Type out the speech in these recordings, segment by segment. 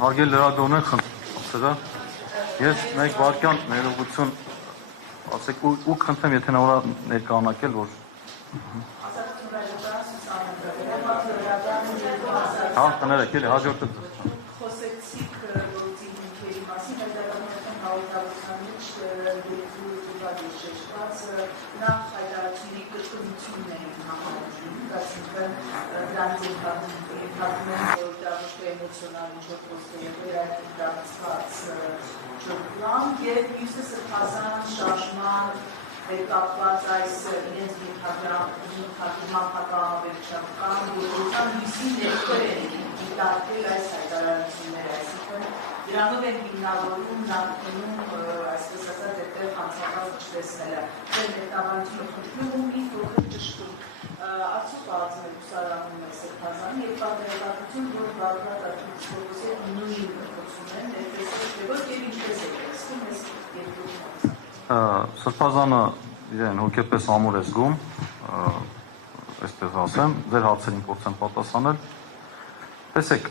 Հարգել լրագրողներ խնդրը, ես մեկ վարքյան ներողություն ասեք ու խնդրեմ, եթե նա ուրա ներկայանակել, որ հա, կներեք, էլի, հաջորդը խոսեցիք գործի հիմքերի մասին, հայտարարության հաղորդակցության մեջ շեշտված նախ հայտարարությունների կրկնությունն են համարում, այսինքն դրանց ենթադրում են, որ դա ոչ թե էմոցիոնալ ինչ-որ խոսք է եղել, այլ դարձված ջոկլան և մյուսը սրբազան շարժման կապված այս իրենց հակահավերչական գործության լույսի ներքո են դիտարկել այս հայտարարությունները, այսինքն դրանով են հիմնավորում նախկինում այսպես ասած այդտեղ հանցակաց չտեսնելը։ Ձեր ներկայությունը խնդրում ու մի փոքր ճշտում։ Արդյոք կարծում եք ուսարանում է սրբազանի եւ պատերազմություն, որ Բաղդադ արտադրության նույն փոխում են ներկայացրել եւ ինչպես է տեսնում այս երկու փոխը։ Սրբազանը իրեն հոգեպես ամուր է զգում, այսպես ասեմ, ձեր հարցերին փորձեմ պատասխանել։ Տեսեք,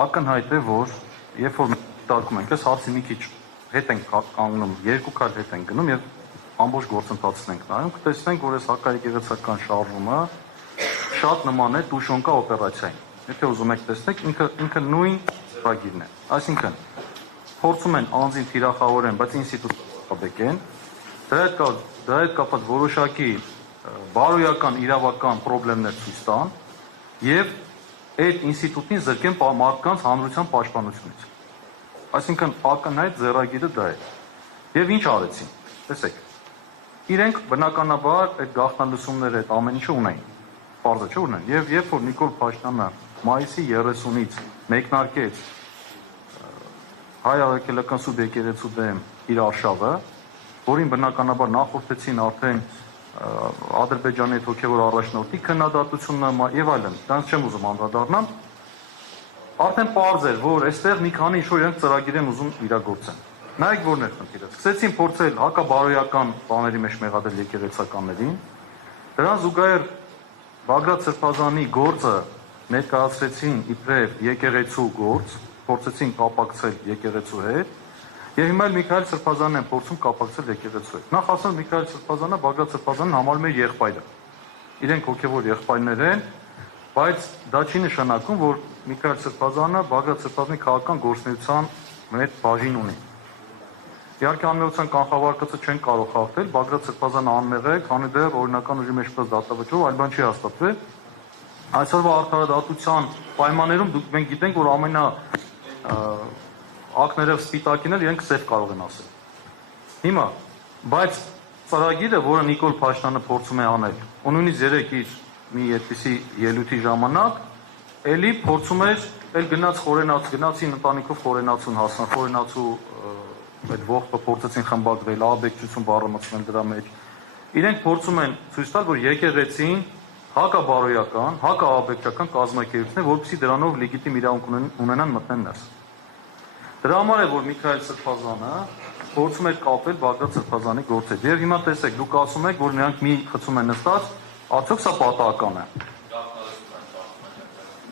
ակնհայտ է, որ երբ որ դիտարկում ենք, այս հարցի մի քիչ հետ ենք կանգնում, երկու քայլ հետ ենք գնում եւ ամբողջ գործընթացն ենք նայում, կտեսնենք, որ այս հակաեկեղեցական շարժումը շատ նման է Տուշոնկա օպերացիային։ Եթե ուզում եք տեսնեք, ինքը նույն ծրագիրն է։ Այսինքն, փորձում են անձին թիրախավորեն, բայց ինստիտուտաբեկեն, դրա հետ կապված որոշակի բարոյական իրավական խնդիրներ ցույց տան եւ այդ ինստիտուտին զրկեն մարդկանց հանրության պաշտպանությունից։ Այսինքն ակնհայտ ձեռագիրը դա է։ Եվ ինչ արեցին։ Տեսեք, իրենք բնականաբար այդ գաղտնալսումները այդ ամեն ինչը ունեն։ Պարզը չէ ունեն։ Եվ երբ որ Նիկոլ Փաշինյանը մայիսի 30-ից մեկնարկեց հայ աղերսական սուբեկերեցու դեմ իր արշավը, որին բնականաբար նախորդեցին արդեն Ադրբեջանի հետ հոգևոր առաջնորդի քննադատությունը եւ այլն, դրանց չեմ ուզում անդրադառնամ, արդեն պարզ էր, որ այստեղ մի քանի ինչ-որ իրենք ծրագիր են ուզում իրագործեն։ Նայեք որն է խնդիրը։ Սկսեցին փորձել հակաբարոյական բաների մեջ մեղադրել եկեղեցականներին, դրան զուգահեռ Բագրատ Սրբազանի գործը ներկայացրեցին իբրև եկեղեցու գործ, փորձեցին կապակցել եկեղեցու հետ, եւ հիմա էլ Միքայել Սրբազանն են փորձում կապակցել եկեղեցու հետ։ Նախ ասեմ Միքայել Սրբազանը Բագրատ Սրբազանն համարում է եղբայրը։ Իրենք հոգևոր եղբայրներ են, բայց դա չի նշանակում, որ Միքայել Սրբազանը Բագրատ Սրբազանի քաղաքական գործունեության մեծ բաժին ունի։ Իհարկե անմեղության կանխավարկածը չեն կարող խախտել, Բագրատ Սրբազանը անմեղ է, քանի դեռ օրինական ուժի մեջ պրս դատավճռով այլ բան չի հաստատվել։ Այսօրվա արդարադատության պայմաններում մենք գիտենք, որ ամենա ակներով սպիտակին էլ իրենք սև կարող են ասել։ Հիմա, բայց ծրագիրը, որը Նիկոլ Փաշինյանը փորձում է անել, ու նույնիսկ երեք իր մի այդպիսի ելույթի ժամանակ, էլի փորձում էր, էլ գնացին ընտանիքով խորենացուն հասան, խորենացու այդ ողբը փորձեցին խմբագրել, ահաբեկչություն բառը մտցնել դրա մեջ։ Իրենք փորձում են ցույց տալ, որ եկեղեցին հակաբարոյական, հակաահաբեկչական կազմակերպություն է, որպեսզի դրանով լեգիտիմ իրավունք ունենան մտնեն ներս։ Դրա համար է, որ Միքայել Սրբազանը փորձում է կապել Բագրատ Սրբազանի գործհետ։ Եվ հիմա տեսեք, դուք ասում եք, որ նրանք մի խցում են նստած, արդյոք սա պատահական է։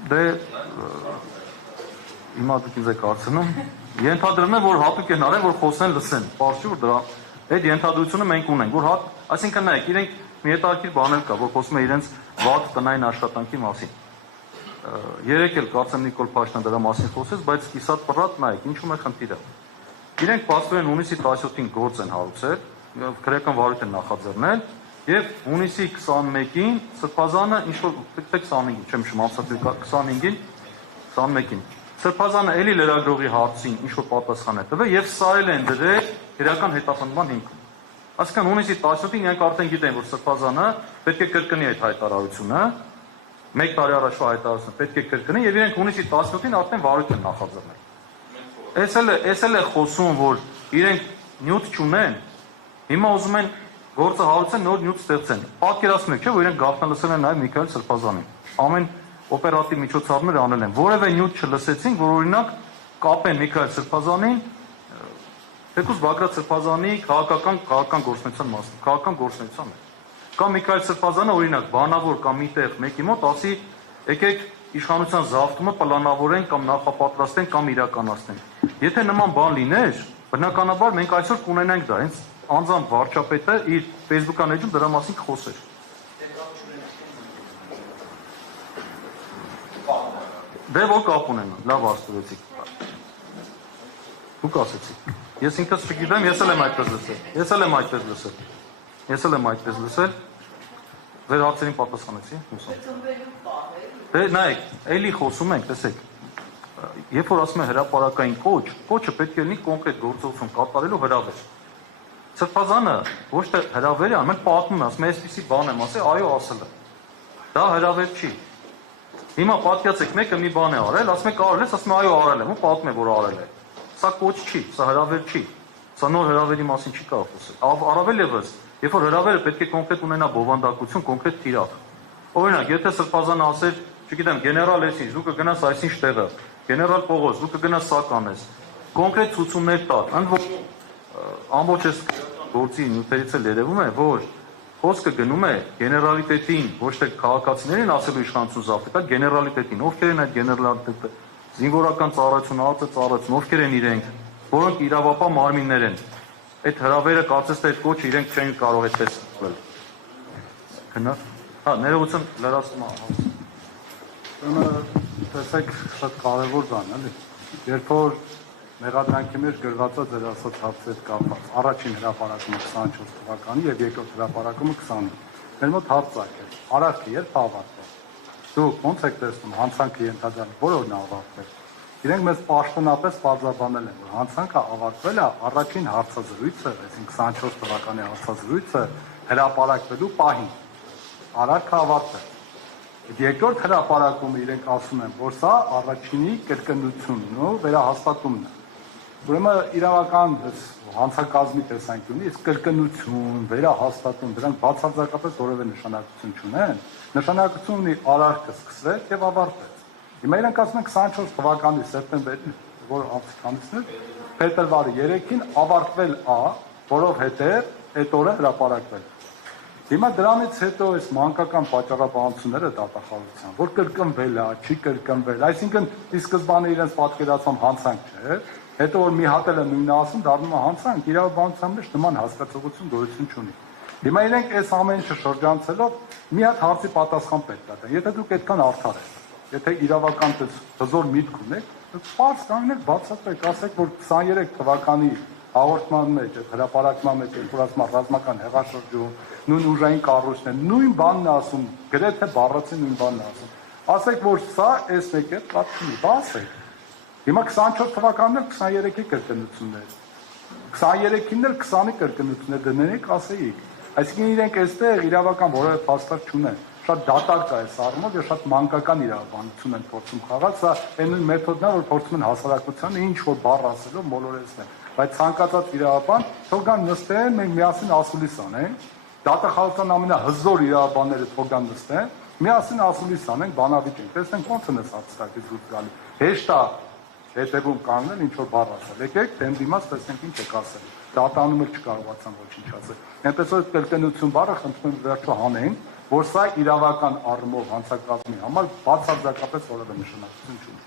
Դե հիմա դուք ինձ եք հարցնում, ենթադրում եմ, որ հատուկ են արել, որ խոսեն լսեն։ Պարզ չէ, որ դրա այդ ենթադրությունը մենք ունենք, որ այսինքն նայեք, իրենք մի հետաքրքիր բան էլ կա, որ խոսում է իրենց վատ տնային աշխատանքի մասին։ Երեք էլ կարծեմ Նիկոլ Փաշինյանը դրա մասին խոսեց, բայց կիսատ պռատ նայեք, ինչու՞մ է խնդիրը։ Իրենք փաստորեն հունիսի 17-ին գործ են հարուցել, քրեական վարույթ են նախաձեռնել, եւ հունիսի 21-ին Սրբազանը ինչ-որ 25-ին, չեմ հիշում, ամսաթվի 25-ին, 21-ին Սրբազանը էլի լրագրողի հարցին ինչ-որ պատասխան է տվել եւ սա էլ են դրել իրական հետապնդման հիմքում։ Այսինքն հունիսի 17-ին իրենք արդեն գիտեն, որ Սրբազանը պետք է կրկնի այդ հայտարարությունը, մեկ տարի առաջվա հայտարարությունը պետք է կրկնի եւ իրենք հունիսի 17-ին արդեն վարույթ են նախաձեռնել։ Էս էլ է խոսում, որ իրենք նյութ չունեն, հիմա ուզում են գործը հարուցեն, նոր նյութ ստեղծեն։ Պատկերացնում եք, չէ՞, որ իրենք գաղտնալսել են նաեւ Միքայել Սրբազանին։ Ամեն օպերատիվ միջոցառումներ անել են։ Որևէ նյութ չլսեցին, որ օրինակ կապեն Միքայել Սրբազանին, թեկուզ Բագրատ Սրբազանի քաղաքական գործունեության մասն, քաղաքական գործունեության մեջ։ Կամ Միքայել Սրբազանը օրինակ բանավոր կամ միտեղ մեկի մոտ ասի, եկեք իշխանության զավթումը պլանավորեն կամ նախապատրաստեն կամ իրականացնեն։ Եթե նման բան լիներ, բնականաբար մենք այսօր կունենանք դա, հենց անձամբ վարչապետը իր Facebook-ան էջում դրա մասին կխոսեր։ Դե որ կապ ունենա, լավ ասացիք։ Դուք ասեցիք։ Ես ինքս չգիտեմ, ես էլ եմ այդպես լսել։ Ձեր հարցերին պատասխանեցի, հուսամ։ Դե նայեք, էլի խոսում ենք, տեսեք։ Երբ որ ասում են հրապարակային կոչ, կոչը պետք է լինի կոնկրետ գործողություն կատարելու հրավեր։ Սրբազանը ոչ թե հրավեր է անում, մենք պատմում ենք, ասում եմ, այսպիսի բան եմ ասել, այո, ասել է։ Դա հրավեր չի։ Հիմա պատկացեք, մեկը մի բան է արել, ասում եք արել ես, ասում եմ այո, արել եմ, ու պատմում է, որ արել է։ Սա կոչ չի, սա հրավեր չի։ Սա նոր հրավերի մասին չի կարող խոսել։ Առավել ևս, երբ որ հրավերը պետք է կոնկրետ ունենա բովանդակություն, կոնկրետ թիրախ։ Օրինակ, եթե Սրբազանը ասեր, չգիտեմ, գեներալ էսինչ, դու կգնաս այսինչ տեղը, գեներալ Պողոս, դու կգնաս սա կանես, կոնկրետ ցուցումներ տալ, ընդ որ ամբողջ այս գործի նյութերից էլ երևում է, որ խոսքը գնում է գեներալիտետին, ոչ թե քաղաքացիներին ասելու իշխանություն զավթել, այլ գեներալիտետին, ովքեր են այդ գեներալիտետը, զինվորական ծառայություն, ծառայություն, ովքեր են իրենք, որոնք իրավապահ մարմիններ են։ Այդ հրավերը կարծես թե այդ կոչը իրենք չեն կարող այդպես ասել։ Գնա։ Հա, ներողություն լրացնում եմ։ Տեսեք, շատ կարևոր բան, էլի։ Երբ որ մեղադրանքի մեջ գրված է ձեր ասած հարցեր կապված, առաջին հրապարակումը 24 թվականի եւ երկրորդ հրապարակումը 20-ին։ Մեր մոտ հարց ակել, արարքի երբ ավարտվել։ Դուք ո՞նց եք տեսնում հանցանքը ենթադրել, որն է ավարտվել։ Իրենք մեզ պաշտոնապես պարզաբանել են, որ հանցանքը ավարտվել է առաջին հարցազրույցը, այսինքն 24 թվականի հարցազրույցը հրապարակվելու պահին։ Արարքը ավարտվել։ Երկրորդ հրապարակումը իրենք ասում են, որ սա առաջինի կրկնությունն ու վերահաստատումն է։ Ուրեմն իրավական հանցակազմի տեսանկյունից իսկ կրկնություն, վերահաստատում, դրանք բացարձակապես որևէ նշանակություն չունեն։ Նշանակություն ունի արարքը սկսվել եւ ավարտվել։ Հիմա իրենք ասում են 24 թվականի սեպտեմբերին, որ ամսականից էր, փետրվարի 3-ին ավարտվել է, որովհետեւ այդ օրը հրապարակվել։ Հիմա դրանից հետո այս մանկական պատճառաբանությունները դատախազության, որ կրկնվել է, չի կրկնվել, այսինքն ի սկզբանե իրենց պատկերացում հանցանք չէ, հետո որ մի հատ էլ նույնը ասում, դառնում է հանցանք, իրավաբանության մեջ նման հասկացողություն գոյություն չունի։ Հիմա իրենք այս ամեն ինչը շրջանցելով մի հատ հարցի պատասխան պետք է տան։ Եթե դուք այդքան արդար եք, եթե իրավական հզոր միտք ունեք, պարզ կանգնեք, բացատրեք, ասեք, որ 23 թվականի հաղորդման մեջ, հրապարակման մեջ, որ ասում են ռազմական հեղաշրջում, նույն ուժային կառույցն է, նույն բանն է ասում, գրեթե բառացի նույն բանն է ասում։ Ասեք, որ սա այս մեկ է կապ չունի, ասեք։ Հիմա 24 թվականն էլ 23-ի կրկնություններ։ 23-ին էլ 20-ի կրկնություններ դնենք, ասեիք։ Այսինքն իրենք այստեղ իրավական որևէ փաստարկ չունեն։ Շատ դատարկ է այս առումով եւ շատ մանկական իրավաբանություն են փորձում խաղալ, սա այն նույն մեթոդն է, որ փորձում են հասարակությանը ինչ որ բառ ասելով մոլորեցնել։ Բայց ցանկացած իրավաբան թող գան նստեն, մենք միասին ասուլիս անենք, դատախազության ամենահզոր իրավաբանները թող գան նստեն, միասին ասուլիս անենք, բանավիճենք, տեսնենք ոնց են այս հարցակից դուրս գալու։ Հեշտ է հետևում կանգնել ինչ որ բառ ասել։ Եկեք դեմ դիմաց տեսնենք ինչ եք ասել։ Դատանում էլ չկարողացան ոչինչ ասել։ Այնպես որ կրկնություն բառը խնդրում եմ վերջո հանենք, որ սա իրավական առումով հանցակազմի համար բացարձակապես որևէ նշանակություն չունի։